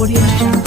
Audio Jungle.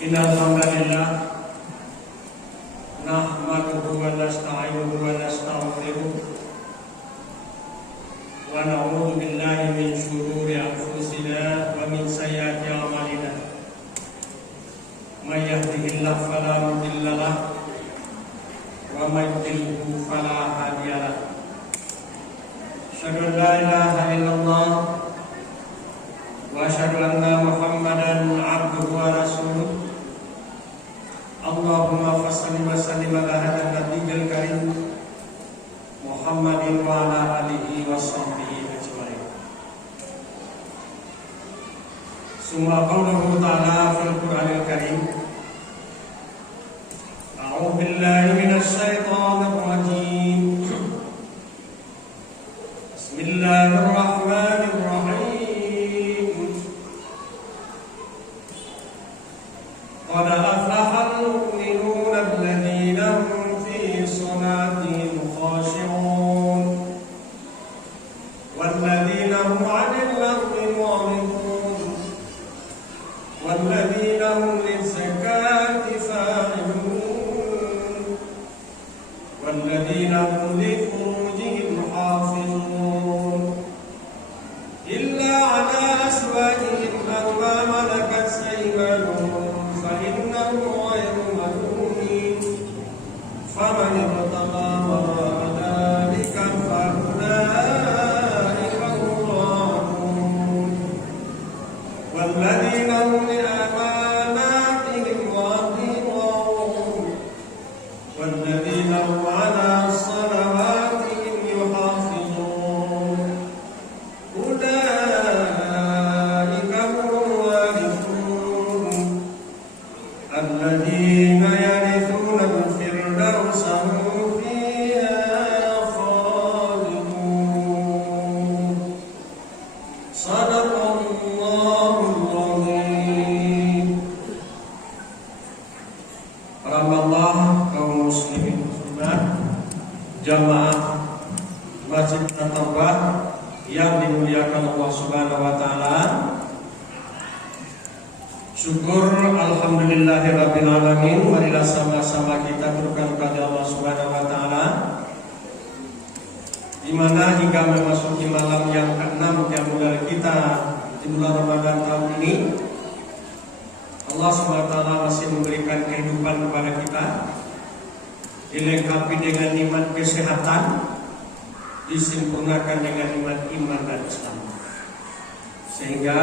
Innal hamdalillah nahmaduhu wa nasta'inuhu wa nastaghfiruh wa na'udzu billahi min shururi anfusina wa min sayyiati a'malina. May yahdihillahu fala mudilla lahu wa may yudlil fala hadiya lahu. Asyhadu an la ilaha illallah wa asyhadu anna Muhammadan 'abduhu wa rasuluh. Allahumma fassalli wa sallim ala hadha nabiyil karim Muhammadin wa ala alihi wa sahbihi ajma'in. Summa qawluhu ta'ala fil Qur'anil Karim. A'udzu billahi minasy syaithanir rajim. Bismillahirrahmanirrahim. Qad aflaha al-mu'minuna alladhina hum fi salatihim khashi'un walladhina hum 'anil lagwi mu'ridun walladhina hum liz-zakati fa'ilun walladhina hum li furujihim hafizun illa 'ala azwajihim aw ma malakat aymanuhum فإنهم غير ملومين فمن ابتغى وراء ذلك فأولئك هم العادون والذين هم لأماناتهم راعون والذين هم على صلواتهم يحافظون أولئك هم الوارثون الذين يرثون الفردوس هم فيها خالدون. صدق الله العظيم. Ramallah kaum muslimin muslimat jamaah Masjid At-Taubah yang dimuliakan Allah Subhanahu wa taala. Syukur alhamdulillahirabbil alamin. Marilah sama-sama kita berdoa kepada Allah Subhanahu wa taala, di mana hingga memasuki malam yang ke-6 yang mulai kita di bulan Ramadan tahun ini, Allah Subhanahu wa taala masih memberikan kehidupan kepada kita, dilengkapi dengan nikmat kesehatan, disempurnakan dengan nikmat iman dan Islam, sehingga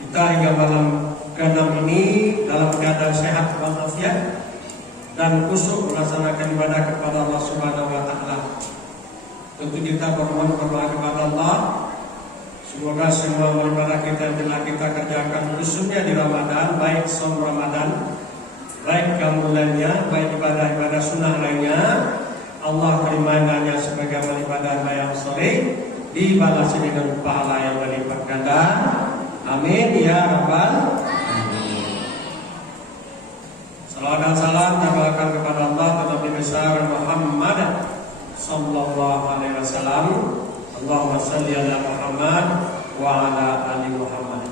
kita hingga malam ke-6 ini dalam keadaan sehat walafiat dan khusyuk melaksanakan ibadah kepada Allah Subhanahu wa taala. Tentu kita berdoa kepada Allah, semoga semua ibadah kita yang telah kita kerjakan khususnya di Ramadan, baik saum Ramadan, baik kemuliaannya, baik ibadah-ibadah sunnah lainnya, Allah terimanya sebagai ibadah yang saleh, dibalas dengan pahala yang berlipat ganda. Amin ya rabbal alamin. Salawat dan salam tercurahkan kepada Allah Nabi besar Muhammad sallallahu alaihi wasallam. Allahumma shalli ala Muhammad wa ala ali Muhammad.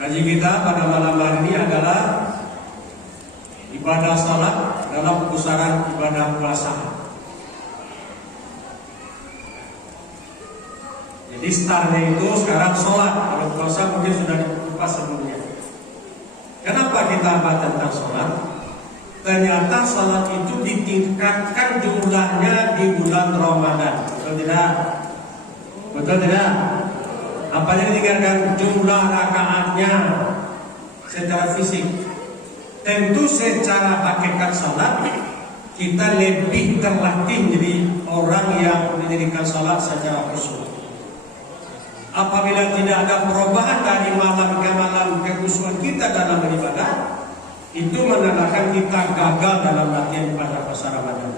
Kaji kita pada malam hari ini adalah ibadah salat dalam pusaran ibadah puasa. Jadi startnya itu sekarang sholat. Kalau puasa mungkin sudah dikupas sebelumnya. Kenapa kita bahas tentang sholat? Ternyata sholat itu ditingkatkan jumlahnya di bulan Ramadan. Betul tidak? Betul tidak? Apanya ditingkatkan jumlah rakaatnya secara fisik. Tentu secara hakikat sholat kita lebih terlatih menjadi orang yang mendirikan sholat secara khusyuk. Apabila tidak ada perubahan dari malam ke malam kekhusyuan kita dalam beribadah, itu menandakan kita gagal dalam latihan pada puasa Ramadan.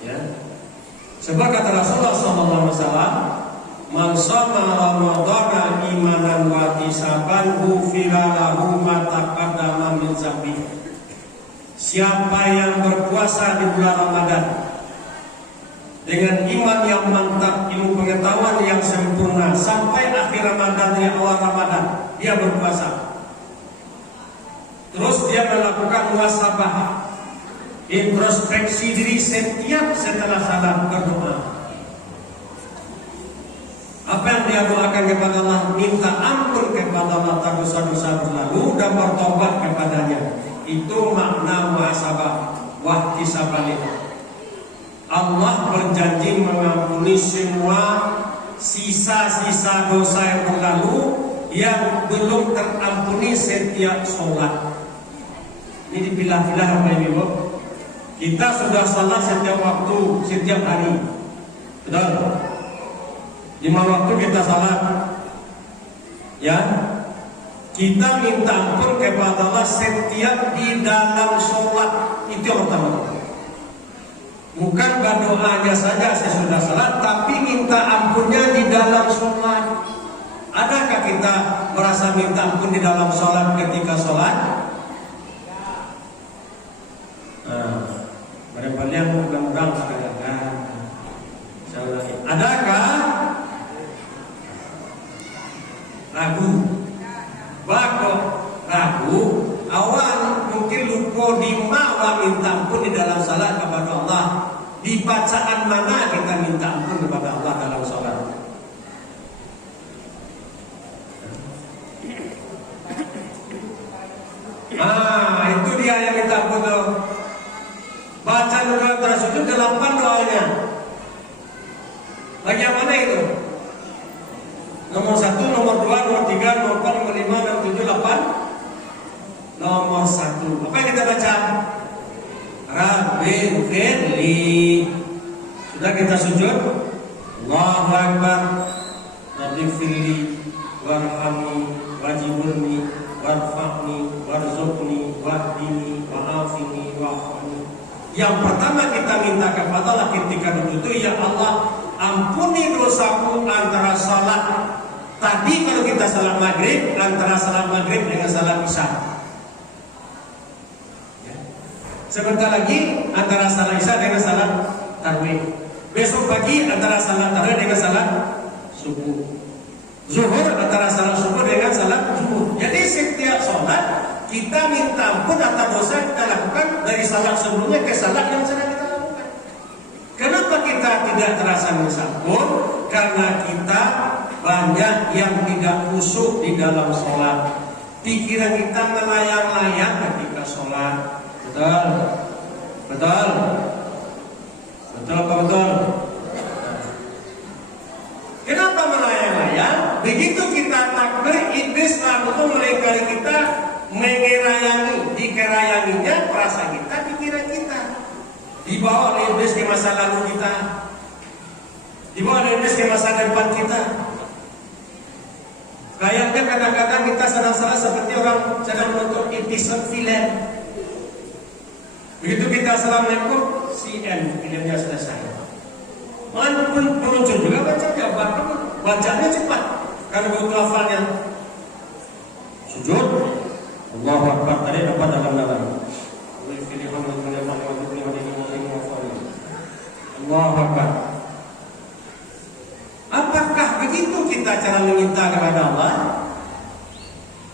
Ya. Sebab kata Rasulullah SAW, "Man shoma Ramadhana imanan wa ihtisaban ghufira lahu ma taqaddama min dzambi." Siapa yang berpuasa di bulan Ramadan dengan iman yang mantap, ilmu pengetahuan yang sempurna, sampai akhir Ramadan ya awal Ramadan dia berpuasa. Terus dia melakukan muhasabah, introspeksi diri setiap setelah salat berdoa. Apa yang dia doakan kepada Allah, minta ampun kepada Allah atas dosa-dosa berlalu dan bertobat kepadanya. Itu makna muhasabah wahtisaban itu. Allah berjanji mengampuni semua sisa-sisa dosa yang berlalu yang belum terampuni setiap sholat. Ini dipilah-pilah Bapak Ibu. Kita sudah salat setiap waktu, setiap hari. Betul? 5 waktu kita salat. Ya. Kita minta ampun kepada Allah setiap di dalam sholat. Itu yang pertama. Bukan berdoanya saja sesudah salat, tapi minta ampunnya di dalam sholat. Adakah kita merasa minta ampun di dalam sholat ketika sholat? Barangkali yang mudah-mudahan sekalian. Adakah ragu? Bako ragu awal mungkin lupa di mana minta ampun di dalam salat kepada Allah. Di bacaan mana kita minta ampun kepada Allah dalam salat? Itu dia yang minta ampun tuh. Baca doa tersebut 8 doanya. Bagaimana itu? Nomor 1, nomor 2, nomor 3, nomor 4, nomor 5, nomor 7, 8. Nomor 1. Apa yang kita baca? Rabbighfirli. Sudah kita sujud. Allahu Akbar. Rabbighfirli warhamni wajibulni warfa'ni warzuqni wahdini wa'afini wa'afini. Yang pertama kita minta kepada Allah ketika duduk, ya Allah, ampuni dosaku antara salat tadi kalau kita salat maghrib, antara salat maghrib dengan salat isya. Sebentar lagi antara salat isya dengan salat tarawih. Besok pagi antara salat tarawih dengan salat subuh. Zuhur antara salat subuh dengan salat zuhur. Jadi setiap salat kita minta ampun atas dosa yang kita lakukan dari salat sebelumnya ke salat yang sedang kita lakukan. Kenapa kita tidak terasa mensampun? Karena kita banyak yang tidak khusyuk di dalam sholat. Pikiran kita melayang-layang ketika sholat. Betul? Betul? Betul apa betul? Kenapa melayang-layang? Begitu kita takbir, iblis langsung melingkari kita, mengerayangi, dikerayanginya perasaan kita, pikiran kita. Dibawa oleh iblis ke masa lalu kita, dibawa oleh iblis ke masa depan kita. Kayaknya kadang-kadang kita sedang-sedang seperti orang sedang menonton episode film. Begitu kita assalamualaikum, CN filmnya selesai. Walaupun muncul juga bacanya, bahkan bacanya cepat karena butuh hafalnya. Sujud, Allahu Akbar tadi dapat dalam-dalam. Allahu Akbar. Apakah begitu kita cara meminta kepada Allah?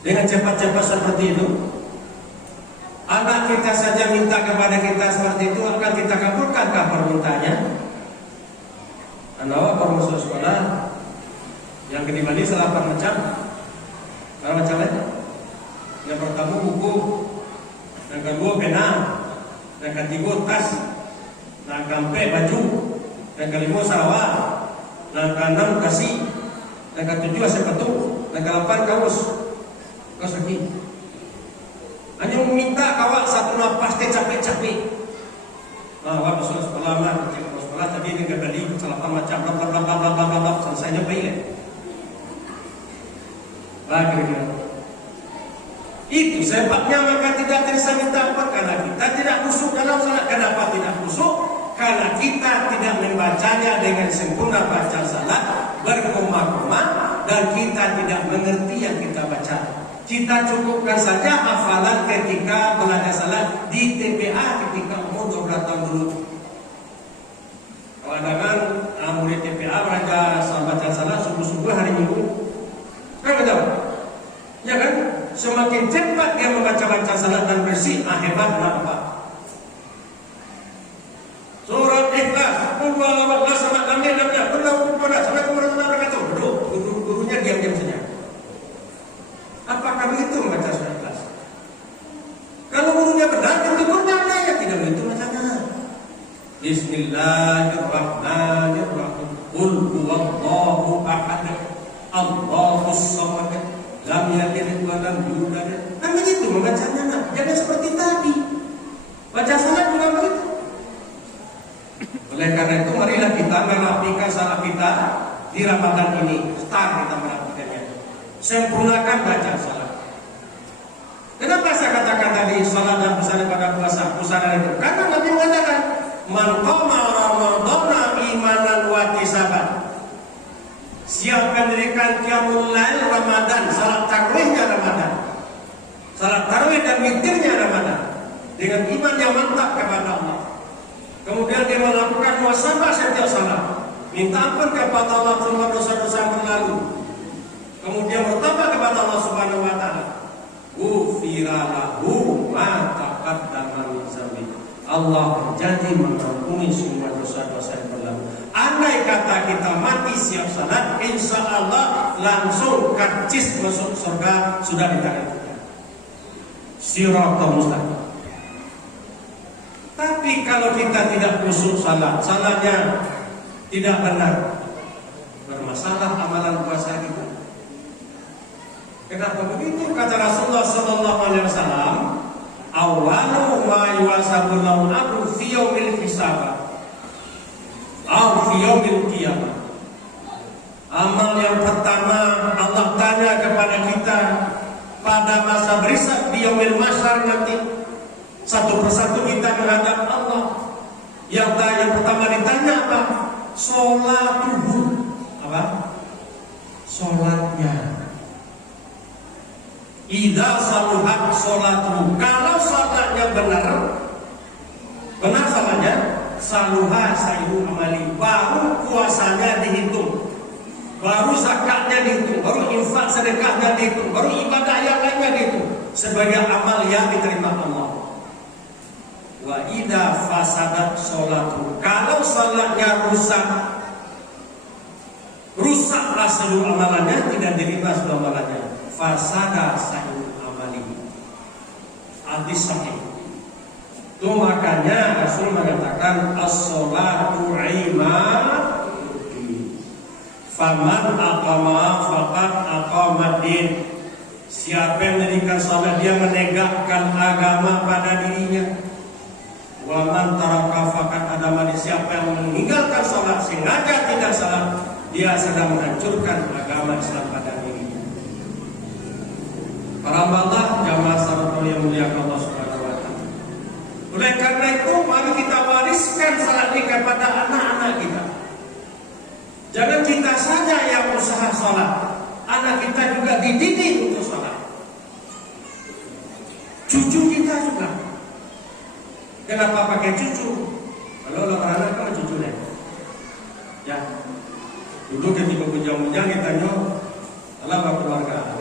Dengan cepat-cepat seperti itu? Anak kita saja minta kepada kita seperti itu, akan kita kabulkankah permintaannya? Anak permusuh sekolah yang kedua ini salah macam. Berapa macamnya? Yang pertama buku, yang kedua pena, yang ketiga tas, yang keempat baju, yang kelima salawat, yang keenam kasih, yang ketujuh sepatu, yang kedelapan kaos kaki. Hanya meminta kawak satu nafas teh capek-capek. Wah, sekolah mah Sekolah tadi ini beli kesalahan macam bla selesainya pilih. Kira-kira. Itu sebabnya maka tidak bisa minta ampun karena kita tidak khusyuk dalam salat. Kenapa tidak khusyuk? Karena kita tidak membacanya dengan sempurna baca salat, berkoma-koma, dan kita tidak mengerti yang kita baca. Kita cukupkan saja hafalan ketika belajar salat di TPA ketika umur 12 tahun dulu. Kalau dengan murid TPA belajar baca salat subuh-subuh hari Minggu, kan betul? Ya kan? Semakin cepat dia membaca salat dan bersih, hebat berapa? Surat Ikhlas, qul huwallahu ahad, sama kami namanya, Allahu akbar, Assalamualaikum warahmatullahi wabarakatuh. Gurunya diam-diam saja. Apakah begitu membaca surat Ikhlas? Kalau gurunya benar, tentu gurunya ya tidak begitu bacanya. Bismillahirrahmanirrahim. Qul huwallahu ahad, Allahus samad, lam yalid wa lam yulad. Kan begitu membacanya, nak. Jangan seperti tadi. Baca salat juga begitu. Oleh karena itu marilah kita merapikan salat kita di Ramadan ini. Start kita merapikannya. Sempurnakan baca salat. Kenapa saya katakan tadi salat dan pusana pada puasa? Pusana itu karena Nabi mengatakan man qama ramadhana imanan wa ihtisaban. Siapa mendirikan qiyamul lail Ramadan, salat tarawihnya Ramadan, salat tarawih dan witirnya Ramadan dengan iman yang mantap kepada Allah. Kemudian dia melakukan muhasabah setiap salat, minta ampun kepada Allah semua dosa-dosa yang berlalu. Kemudian bertambah kepada Allah Subhanahu wa taala. Ghufira lahu ma taqaddama min dzambi. Allah berjanji mengampuni semua dosa-dosa yang berlalu. Andai kata kita mati siap salat, insya Allah langsung karcis masuk surga sudah di tangan kita. Siratal mustaqim. Tapi kalau kita tidak khusyuk salat, salatnya tidak benar, bermasalah amalan puasa kita. Kenapa begitu? Kata Rasulullah sallallahu alaihi wasallam, "Awwalu ma yuhasabu al-'abdu fi yaumil hisab aw fi yaumil qiyamah." Amal yang pertama Allah tanya kepada kita pada masa berisab di yaumil mahsyar nanti. Satu persatu kita menghadap Allah. Yang pertama ditanya apa? Sholatuhu. Apa? Sholatnya. Idza saluhat sholatuhu. Kalau sholatnya benar salatnya, saluha sayu amali. Baru puasanya dihitung, baru zakatnya dihitung, baru infak sedekahnya dihitung, baru ibadah yang lainnya dihitung sebagai amal yang diterima Allah. Wa idza fasadat sholatu, kalau salatnya rusaklah seluruh amalannya, tidak diterima seluruh amalannya. Fasada sa'il amali. Hadis sahih. Itu makanya Rasul mengatakan as-sholatu imaduddin. Faman aqama faqad aqamaddin. Siapa yang mendirikan salat, dia menegakkan agama pada dirinya. Wa man taraka faqad adama. Siapa yang meninggalkan salat sengaja tidak salat, dia sedang menghancurkan agama Islam pada dirinya. Para Allah jamaah salat yang mulia Allah Subhanahu wa taala. Oleh karena itu mari kita wariskan salat ini kepada anak-anak kita. Jangan kita saja yang usaha salat, anak kita juga dididik untuk salat. Cucu kita juga. Kenapa pakai cucu? Kalau anak kan cucunya. Ya. Dulu ketika bujang-bujang kita tanya, Allah keluarga.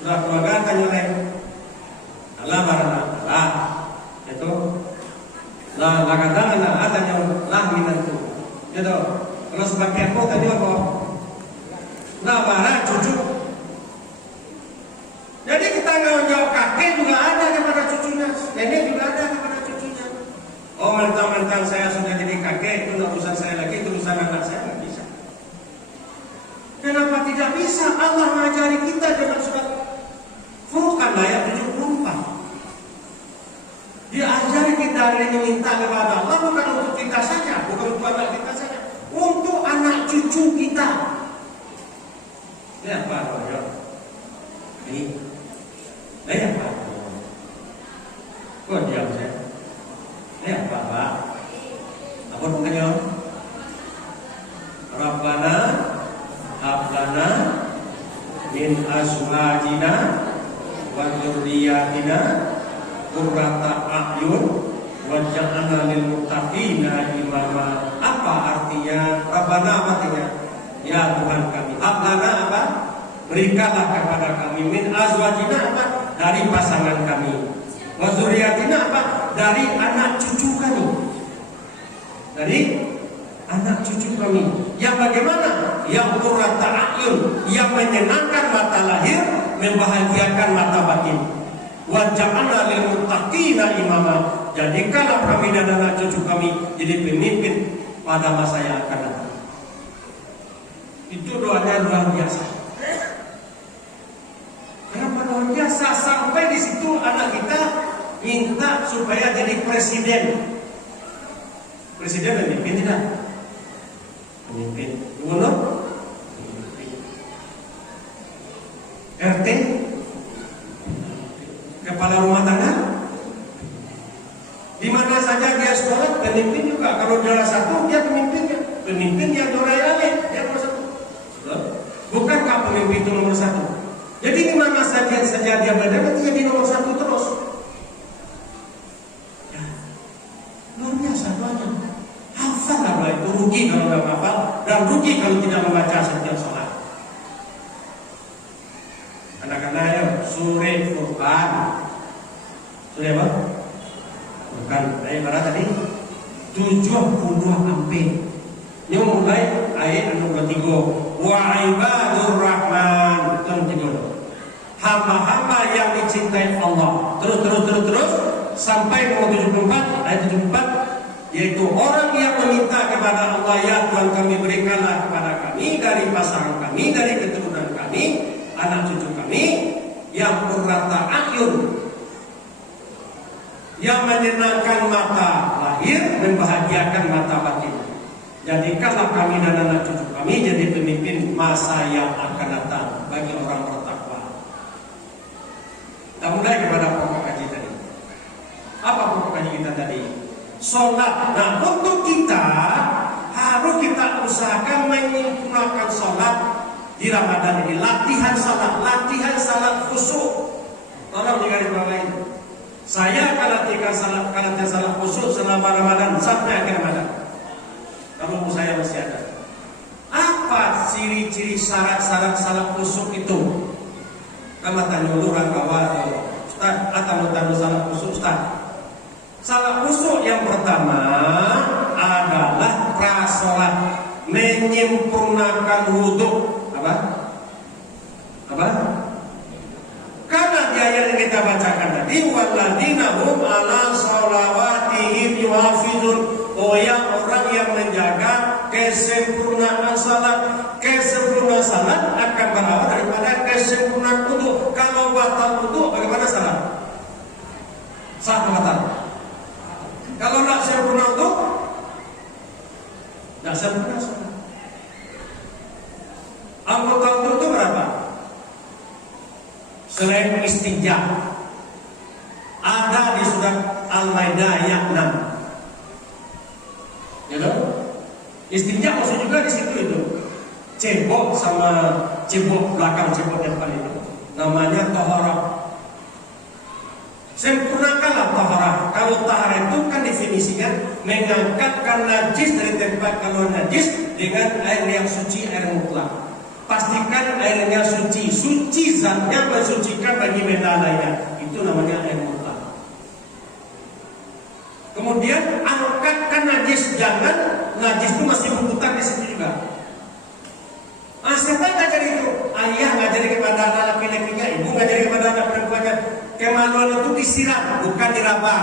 Sudah keluarga tanya lain. Allah barana. Allah. Itu. Lah kadang anak tanya lah minantu. Gitu. Kalau sebagai aku tanya apa? Nah barang cucu. Jadi kita ngejawab kakek juga ada kepada cucunya, nenek juga ada kepada cucunya. Oh mentang-mentang saya sudah jadi kakek, itu urusan saya lagi, itu urusan anak saya nggak bisa. Kenapa tidak bisa? Allah mengajari kita dalam surat Furqan ayat 74. Dia ajari kita ini meminta kepada Allah bukan untuk kita saja, bukan untuk anak kita Mohon ayo. Rabbana hablana min azwajina wa dzurriyyatina qurrata a'yun waj'alna lil muttaqina imama. Apa artinya Rabbana? Apa artinya? Ya Tuhan kami, hablana apa? Berikanlah kepada kami min azwajina apa? Dari pasangan kami. Wa dzurriyyatina apa? Dari anak cucu kami. Dari anak cucu kami. Yang bagaimana? Yang qurrata a'yun, yang menyenangkan mata lahir, membahagiakan mata batin. Wa ja'alna lil muttaqina imama. Jadikanlah kami dan anak cucu kami jadi pemimpin pada masa yang akan datang. Itu doanya luar biasa. Kenapa luar biasa? Sampai di situ anak kita minta supaya jadi presiden. Presiden pemimpin tidak? Pemimpin. Gubernur? Pemimpin. RT? Kepala rumah tangga? Di mana saja dia sekolah, pemimpin juga. Kalau juara satu, dia pemimpinnya. Pemimpin yang juara yang lain, dia nomor satu. Bukankah pemimpin itu nomor satu? Jadi di mana saja dia berada, nanti jadi nomor satu terus. Ya, luar biasa doanya. Hafal itu rugi kalau tidak hafal, dan rugi kalau tidak membaca setiap sholat. Anak-anak ya, surah Furqan. Surah apa? Bukan, ayat mana tadi? 72 ampin. Ini mulai ayat nomor 3. Wa ibadur rahman. Hamba-hamba yang dicintai Allah. Terus sampai nomor 74, ayat 74, yaitu orang yang meminta kepada Allah, ya Tuhan kami berikanlah kepada kami dari pasangan kami, dari keturunan kami, anak cucu kami yang qurrata a'yun, yang menyenangkan mata lahir, membahagiakan mata batin. Jadikanlah kami dan anak cucu kami jadi pemimpin masa yang akan datang bagi orang bertakwa. Kita mulai kepada pokok kaji tadi. Apa pokok kaji kita tadi? Sholat. Nah, untuk kita harus kita usahakan menyempurnakan sholat di Ramadan ini. Latihan salat khusyuk. Tolong digarisbawahi. Saya akan latihan salat khusyuk selama Ramadan sampai akhir Ramadan. Kalau saya masih ada. Apa ciri-ciri syarat-syarat salat khusyuk itu? Kama tanya orang kawan Ustaz, atau tanya salat khusyuk Ustaz. Salat khusyuk yang pertama adalah prasolat, menyempurnakan wudhu. Apa? Karena di ayat yang kita bacakan tadi, walladzina hum ala sholawatihim yuhafizun. Oh ya, orang yang menjaga kesempurnaan salat. Kesempurnaan salat akan berawal daripada kesempurnaan wudhu. Kalau batal wudhu, bagaimana salat? Sah batal. Kalau tidak sempurna wudhu, tidak sempurna salat. Anggota wudhu itu berapa? Selain istinja, ada di surat Al-Maidah ayat 6. Ya dong? Istinja maksud juga di situ itu. Cebok sama cebok belakang, cebok depan itu. Namanya taharah. Sempurnakanlah taharah. Kalau taharah itu kan definisinya mengangkatkan najis dari tempat kalau najis dengan air yang suci, air mutlak. Pastikan airnya suci. Suci zatnya mensucikan bagi benda lainnya. Itu namanya air mutlak. Kemudian angkatkan najis, jangan najis itu masih berputar di situ juga. Siapa yang ngajari itu? Ayah ngajari kepada anak laki-lakinya, ibu ngajari kepada anak perempuannya. Kemaluan itu disiram, bukan diraba.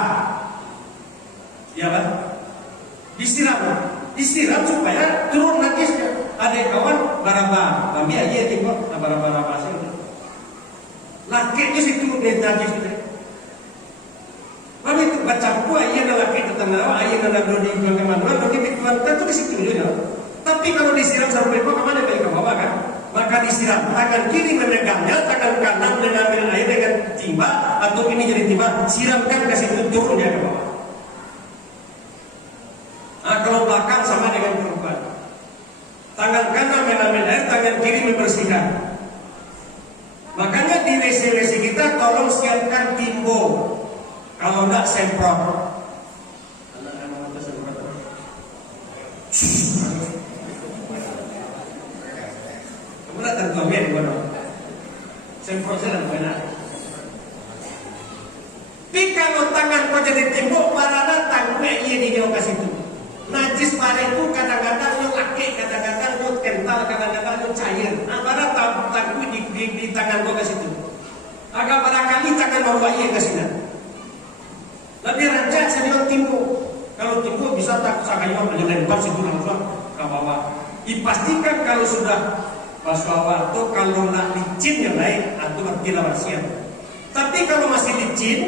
Ya kan? Disiram supaya turun najisnya. Ada kawan baraba, kami aja tengok baraba sih. Laki itu situ dia najis itu. Kalau itu baca buah, ayah lelaki tetangga, ayah nelayan di jual kemanuan, bagi tuan tentu di situ juga. Tapi kalau disiram sampai ke mana balik ke bawah kan? Maka disiram, tangan kiri memegangnya, tangan kanan mengambil air dengan timba atau ini jadi timba, siramkan ke situ turunnya ke bawah. Nah, kalau belakang sama dengan perempuan. Tangan kanan mengambil air, tangan kiri membersihkan. Makanya di WC-WC kita tolong siapkan timbo. Kalau enggak semprot. Kamu nak tentu ambil di mana? Semprot saja benar. Tapi kalau tangan kau jadi timbo, para datang ia di lokasi itu. Najis pada itu kadang-kadang yang laki, kadang-kadang yang kental, kadang-kadang yang cair. Para tahu di tangan kau ke situ. Agak barangkali tangan bawa ia ke sini. Lebih rancak saya timbo. Kalau timbo bisa tak sakanya melempar situ langsung ke bawah. Dipastikan kalau sudah basuh atau kalau nak licin yang lain atau tidak bersih. Tapi kalau masih licin,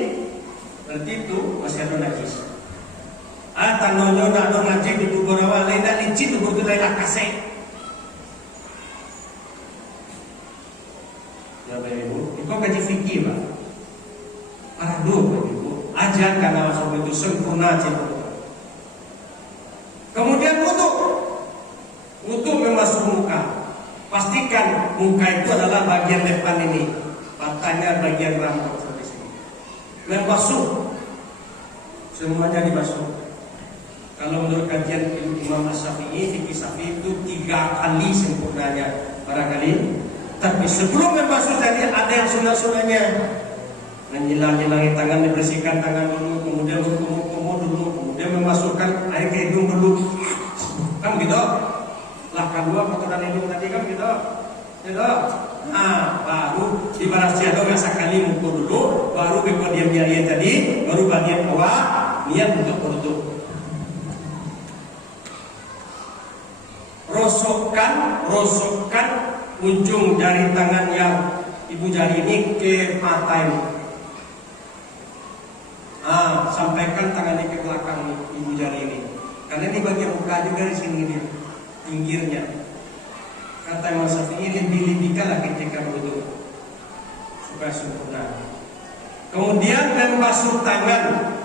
berarti itu masih ada najis. Tanono nak ada najis di tubuh rawa lain tak licin tubuh tu lain lah kasih. Ya Bapak Ibu, itu kaji fikih Pak. Aduh Bapak Ibu, ajar karena masuk itu sempurna cinta. Kemudian wudu memasuk muka. Pastikan muka itu adalah bagian depan ini, matanya bagian rambut sampai sini. Membasuh, semuanya dibasuh. Kalau menurut kajian Imam Asy-Syafi'i, fikih Syafi'i itu 3 kali sempurnanya barangkali. Tapi sebelum membasuh tadi ada yang sunah-sunahnya. Menyilang-nyilangi tangan, dibersihkan tangan dulu, kemudian berkumur-kumur dulu, kemudian memasukkan air ke hidung dulu. Kan begitu? Lah kedua kotoran hidung tadi kan begitu? Gitu. Nah, baru dibalas jatuh sekali mukul dulu, baru ke diam-diam tadi, baru bagian bawah niat untuk berwudu. Rosokkan ujung jari tangan yang ibu jari ini ke mata ini. Sampaikan tangan ini ke belakang ibu jari ini. Karena ini bagian muka juga di sini nih, pinggirnya. Kata Imam Syafi'i lebih-lebihkanlah ketika berwudu supaya sempurna. Kemudian membasuh tangan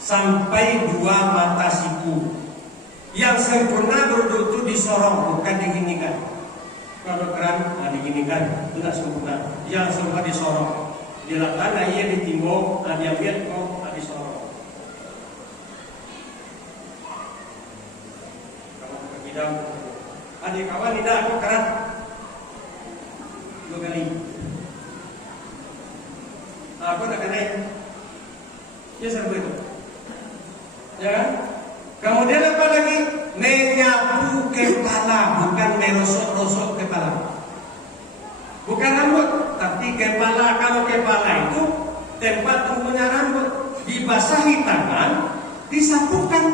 sampai 2 mata siku. Yang sempurna berwudu itu disorong, bukan diginikan. Kalau keran diginikan, itu tidak sempurna. Yang sempurna disorong. Dilakukan, ia ditimbuk, diambil, disorong. Kalau ke bidang, adik kawan tidak aku keran 2 kali. Aku nak kena, ya serba itu. Ya kan? Kemudian apa lagi? Menyapu kepala, bukan merosok-rosok kepala. Bukan rambut, tapi kepala. Kalau kepala itu tempat tumbuhnya rambut, dibasahi tangan, disapukan.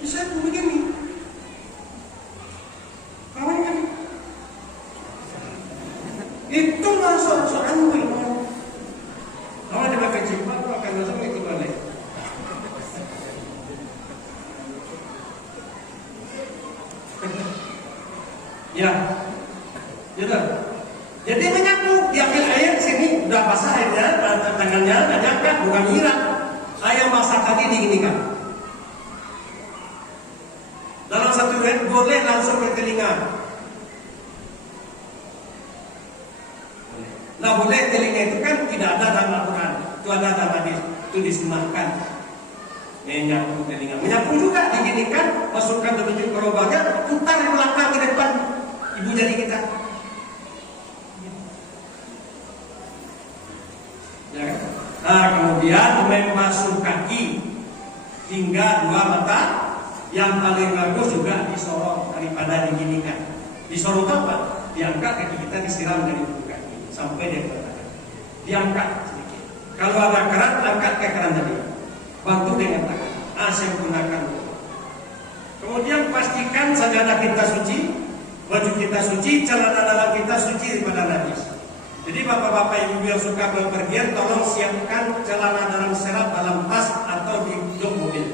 Disapu begini. Kawan kan? Itu masuk-masuk rambut. Kalau dia pakai jilbab, akan masuk itu balik. Ya, gitu. Jadi menyapu, diambil air sini, udah basah airnya, tangannya, diangkat, bukan nyiram. Ayam basah tadi diginikan. Dalam satu red boleh langsung ke telinga. Nah boleh telinga itu kan tidak ada dalam Al-Quran, itu ada dalam hadis, itu disunahkan. Menyapu telinga, menyapu juga diginikan, masukkan ke ujung gerobaknya, putar ke belakang ke depan ibu jari kita. Ya kan? Nah kemudian membasuh kaki hingga 2 mata. Yang paling bagus juga disorong daripada diginikan. Disorong apa? Diangkat kaki kita, disiram dari ujung kaki sampai dia bertahan. Diangkat sedikit. Kalau ada keran, angkat ke keran tadi. Bantu dengan tangan. Sempurnakan. Kemudian pastikan sajadah kita suci, baju kita suci, celana dalam kita suci daripada najis. Jadi bapak-bapak ibu yang suka bepergian, tolong siapkan celana dalam serap dalam tas atau di jok mobil.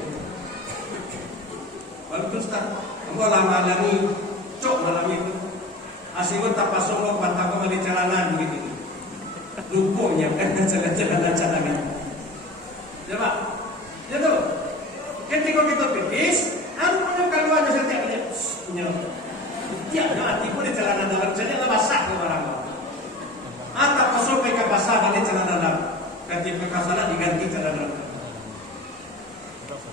Bagus Ustaz, kamu lama lagi cok malam itu. Asyik tak pasang lo patah kembali celana begitu. Lupunya kan celana cadangan. Ya Pak, ya tuh. Ketika kita pergi nanti pun di celana dalam saja lah basah ke barang. Atau kosong mereka basah dari celana dalam. Ganti perkasana diganti celana dalam.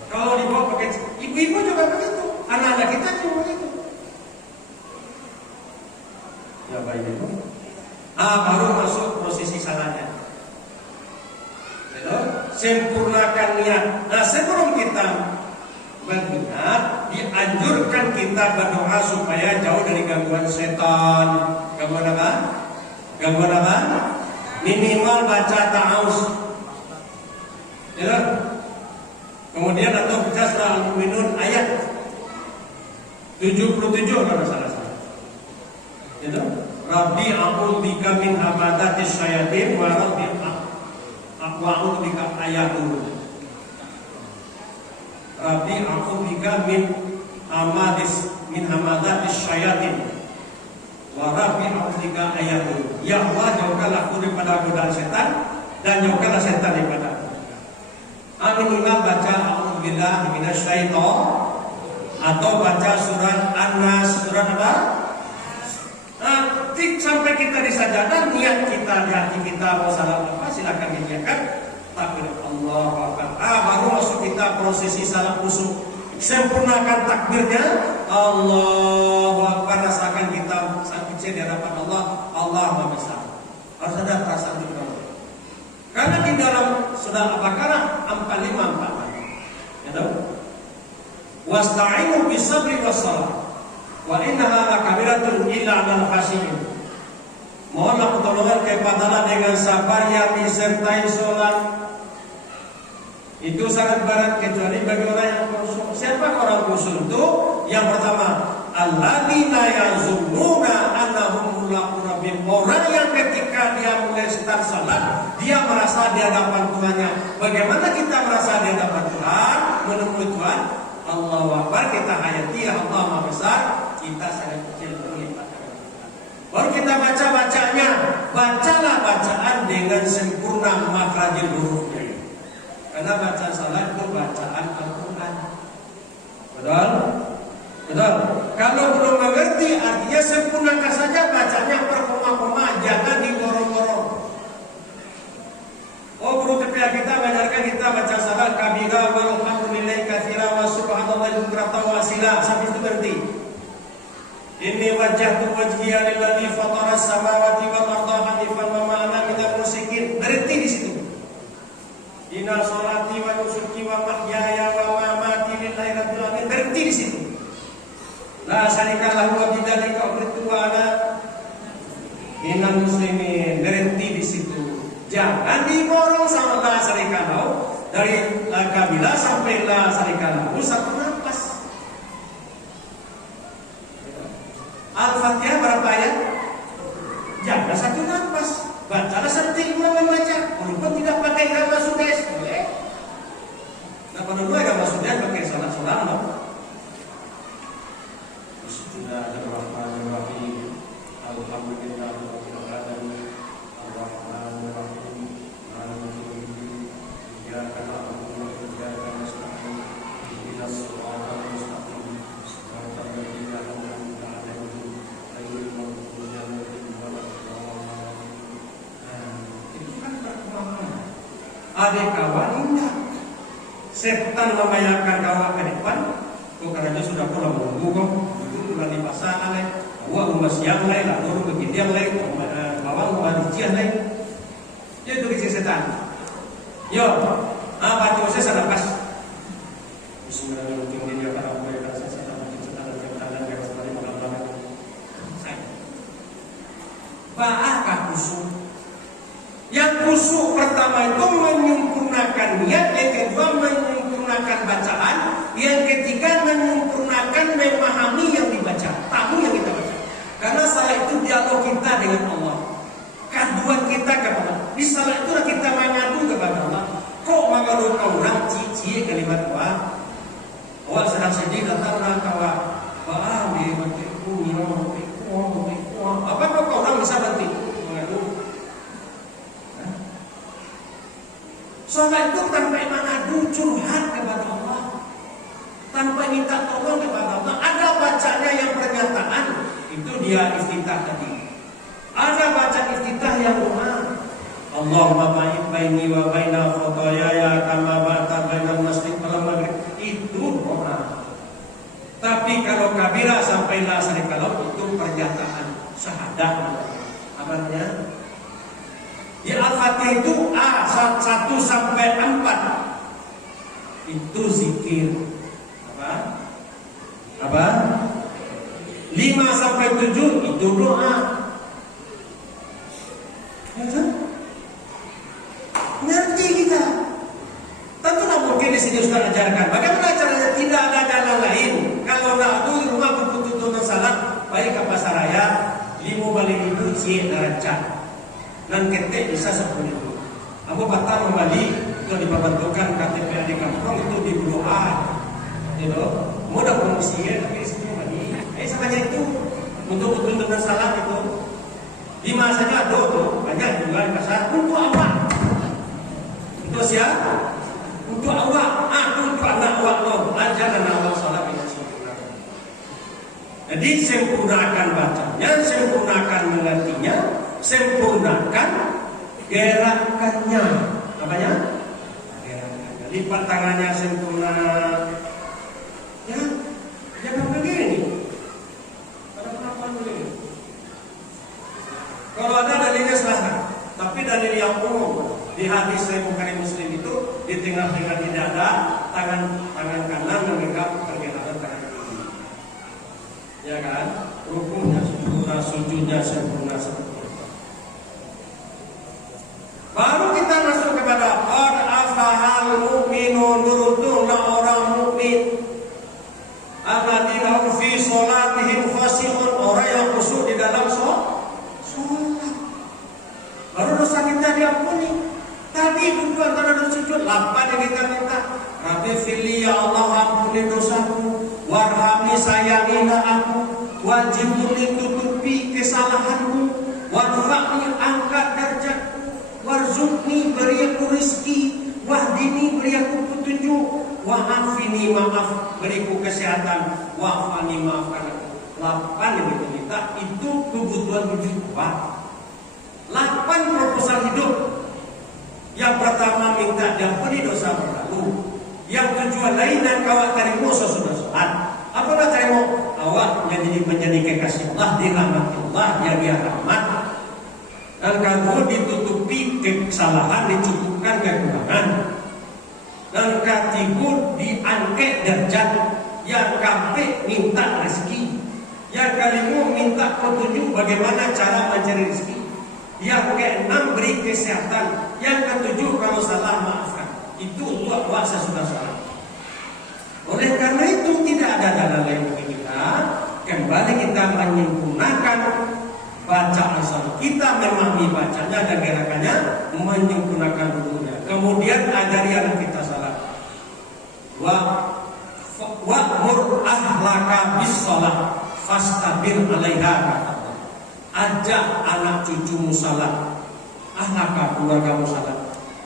Kalau dibawa pakai ibu-ibu juga begitu, anak-anak kita juga begitu. Ya baik itu. Baru masuk prosesi salahnya. Sempurnakan niat. Nah, sebelum kita berniat, dianjurkan kita berdoa supaya jauh dari gangguan setan. Gangguan apa? Gangguan apa? Minimal baca ta'awuz. Ya. Kemudian atau baca surah Al-Mu'minun ayat 77 kalau salah. Itu. Rabbi a'udzubika min hamadatis syayatin wa rabbi a'udzubika ayatun. Rabbi a'udzubika min hamadatis syayatin wa rabbi a'udzubika ayatun. Ya Allah, jauhkanlah aku daripada godaan setan dan jauhkanlah setan daripada. Minimal baca a'udzubillahi minasyaitonir atau baca surat An-Nas, surat apa? Sampai kita di sajadah, niat kita di hati kita mau salam apa silakan diniatkan. Takbir Allahu Akbar. Baru masuk kita prosesi salam khusyuk. Sempurnakan takbirnya. Allahu Akbar. Rasakan kita sakit di hadapan Allah. Allah Maha Besar. Harus ada perasaan itu. Karena di dalam surah Al-Baqarah 45 ya tahu. Wasta'inu bis-sabri was-shalah. Wa innaha lakabiratun illa 'alal khashiyin. Mohonlah pertolongan kepada dengan sabar yang disertai sholat. Itu sangat berat kecuali bagi orang yang khusyuk. Siapa orang khusyuk itu? Yang pertama, alladzina yazunnuna annahum mulaqu rabbihim. Orang yang ketika dia mulai start salat, dia merasa di hadapan Tuhannya. Bagaimana kita merasa di hadapan Tuhan? Menemui Tuhan, Allahu Akbar, kita hayati Allah Maha Besar, kita sangat kecil melihat. Baru kita baca-bacanya. Bacalah bacaan dengan sempurna makhrajul hurufnya. Karena bacaan salat itu bacaan Al-Quran. Betul? Betul? Kalau belum mengerti artinya sempurnakan saja bacanya per koma-koma, jangan digorong-gorong. Guru TPA kita mengajarkan kita baca salat kabira walhamdulillahi katsira wa subhanallahi bukratan wa asila. Sampai itu berarti inni wajjahtu wajhiya lilladzi fatara as-samawati wal arda hanifan wa ma ana minal musyrikin. Berhenti di situ. Inna sholati wa nusuki wa mahyaya wa mamati lillahi rabbil alamin. Berhenti di situ. La syarika lahu wa bidzalika umirtu wa ana minal muslimin. Berhenti di situ. Jangan digorong sama la syarika lahu dari kabilah sampai la syarika lahu satu nafas. Al-Fatihah berapa ayat? Jangan satu nafas. Bacalah seperti imam membaca. Walaupun tidak pakai agama sudes, boleh. Nah, pada dua agama sudes pakai salat-salat, no? Bismillahirrahmanirrahim. Alhamdulillahirabbil alamin. Arrahmanirrahim. Maliki yaumiddin. Iyyaka na'budu wa iyyaka nasta'in. Ihdinas siratal mustaqim. Siratal ladzina an'amta 'alaihim ghairil maghdubi 'alaihim waladdallin. Itu kan perkembangan. Ada kawan indah. Setan memayakan kawan ke depan. Kok karena sudah pula menunggu kok. Dulu di pasar lain. Gua umas yang lain, lalu begitu yang lain, bawang umat cian lain. Dia itu kecil setan. Yo, apa itu saya pas. Bismillahirrahmanirrahim. Dia kata boleh kata saya setan dan dia sekali malam-malam. Apakah khusyuk? Yang khusyuk pertama itu menyempurnakan niat, yang kedua menyempurnakan bacaan, yang ketiga menyempurnakan memahami yang dibaca, tahu yang kita baca. Karena salat itu dialog kita dengan Allah, kaduan kita kepada Allah. Di salat itu kita mengadu kepada Allah. Kok mengadu kau orang cici kalimat doa? Awak sedang sedih datang orang kawa, wah di matiku minum matiku. Apa kau orang bisa berhenti mengadu? Salat itu tanpa mengadu, curhat kepada Allah, tanpa minta tolong kepada Allah. Ada bacanya yang pernyataan, Itu dia iftitah tadi. Ada baca iftitah yang doa. Allahumma ba'id baini wa baina khotoyaya kama ba'ta bainal masyriq wal maghrib. Itu doa. Tapi kalau kabira sampai la syarika lahu itu pernyataan syahadat. Amannya di Al-Fatihah itu A 1 sampai 4 itu zikir. Apa? 5 sampai 7 itu doa. Ngerti kita. Tentu tidak mungkin di sini Ustaz ajarkan. Bagaimana caranya? Tidak ada jalan lain. Kalau nak di rumah berputus salat, baik ke pasaraya, 5 balik ribu cie narancang. Dan ketek bisa 10 ribu. Aku batal membalik itu diperbantukan KTP di kampung itu di doa. Itu mudah promosi ya, tapi itu balik. Semuanya itu untuk dengan salat itu. 5 saja ada tuh, banyak juga di pasar untuk awak. Untuk siapa? Untuk awak, untuk anak awak loh. Belajar anak awak salat ini sempurna. Jadi sempurnakan bacanya, sempurnakan mengertinya, sempurnakan gerakannya. Apanya? Gerakannya. Lipat tangannya sempurna. Ya, jangan begini. Ada kenapa begini? Kalau ada dalilnya silahkan. Tapi dalil yang umum di hadis Sahih Bukhari Muslim itu di tengah-tengah tidak ada tangan kanan memegang pergelangan tangan kiri. Ya kan? Rukunya sempurna, sujudnya sempurna seperti itu. Baru kita masuk kepada qad aflahal mu'minun, beruntunglah orang mukmin. Alladzina hum fi sholatihim khashi'un, orang yang khusyuk di dalam sholat. Baru dosa kita diampuni. Tadi itu antara dosa sujud 8 yang kita minta. Rabbi fili ya Allah, ampuni dosaku, warhami sayangilah aku, wajibuni tutupi kesalahanmu, warfa'ni angkat derajatku, warzuqni beri aku rezeki, wahdini beri aku petunjuk, wa'afini maaf beriku kesehatan, wa'afani maafkan aku. 8 yang kita minta itu kebutuhan jiwa. 8 proposal hidup. Yang pertama minta diampuni dosa berlalu. Yang tujuan lain dan kawat terima sesudah sholat. Apabila terima awak menjadi kekasih Allah, dirahmati Allah, yang dia rahmat. Dan kedua ditutupi kesalahan, dicukupkan kekurangan. Dan ketiga diangkat derajat. Yang keempat minta rezeki. Yang kelima minta petunjuk bagaimana cara mencari rezeki. Yang keenam beri kesehatan. Yang ketujuh kalau salah maafkan. Itu untuk awak sesudah salah. Oleh karena itu tidak ada jalan lain bagi kita. Kembali kita menyempurnakan bacaan salat kita, memahami bacanya dan gerakannya, menyempurnakan wudunya. Kemudian ajari anak kita salat. Wa'mur ahlaka bis salat fastabir 'alaiha. Ajak anak cucumu salat, ahlaka keluargamu salat,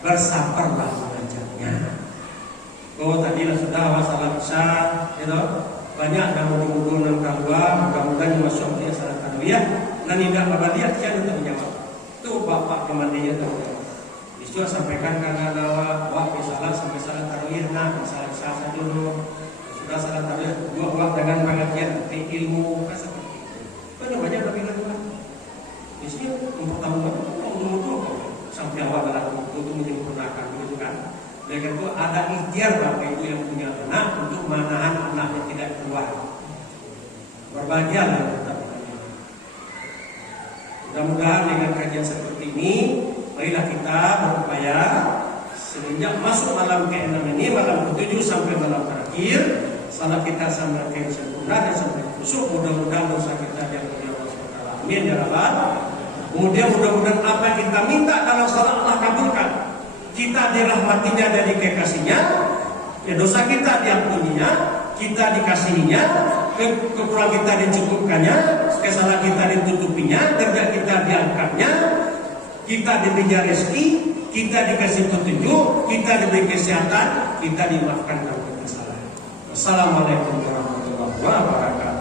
bersabarlah mengajarnya. Oh tadilah sudah salat isya, itu banyak yang mudah yang keluar, mudah-mudahan masuk dia salat tarawih. Dan tidak berlihat dia untuk menjawab. Itu bapak kemandinya tahu. Isu sampaikan karena wah salat sampai salat tarawih, nah salat isya saja dulu. Sudah salat tarawih, dua dengan pengertian ilmu seperti itu. Banyak berbilang. Di sini untuk tamuan untuk sampai awal dalam untuk menyempurnakan begitu kan. Dengan itu ada ikhtiar bapak ibu yang punya anak untuk menahan anaknya tidak keluar. Berbahagialah kita. Mudah-mudahan dengan kajian seperti ini, marilah kita berupaya semenjak masuk malam ke-6 ini, malam ke-7 sampai malam terakhir, salat kita sampai sempurna dan sampai khusyuk. Mudah-mudahan dosa kita diampuni Allah SWT. Amin ya rabbal. Kemudian mudah-mudahan apa yang kita minta dalam salat Allah kabulkan. Kita dirahmatinya dan dikasihnya, ya dosa kita diampuninya, kita dikasihinya, kekurangan kita dicukupkannya, kesalahan kita ditutupinya, derajat kita diangkatnya, kita diberi rezeki, kita dikasih petunjuk, kita diberi kesehatan, kita dimaafkan kalau kita salah. Assalamualaikum warahmatullahi wabarakatuh.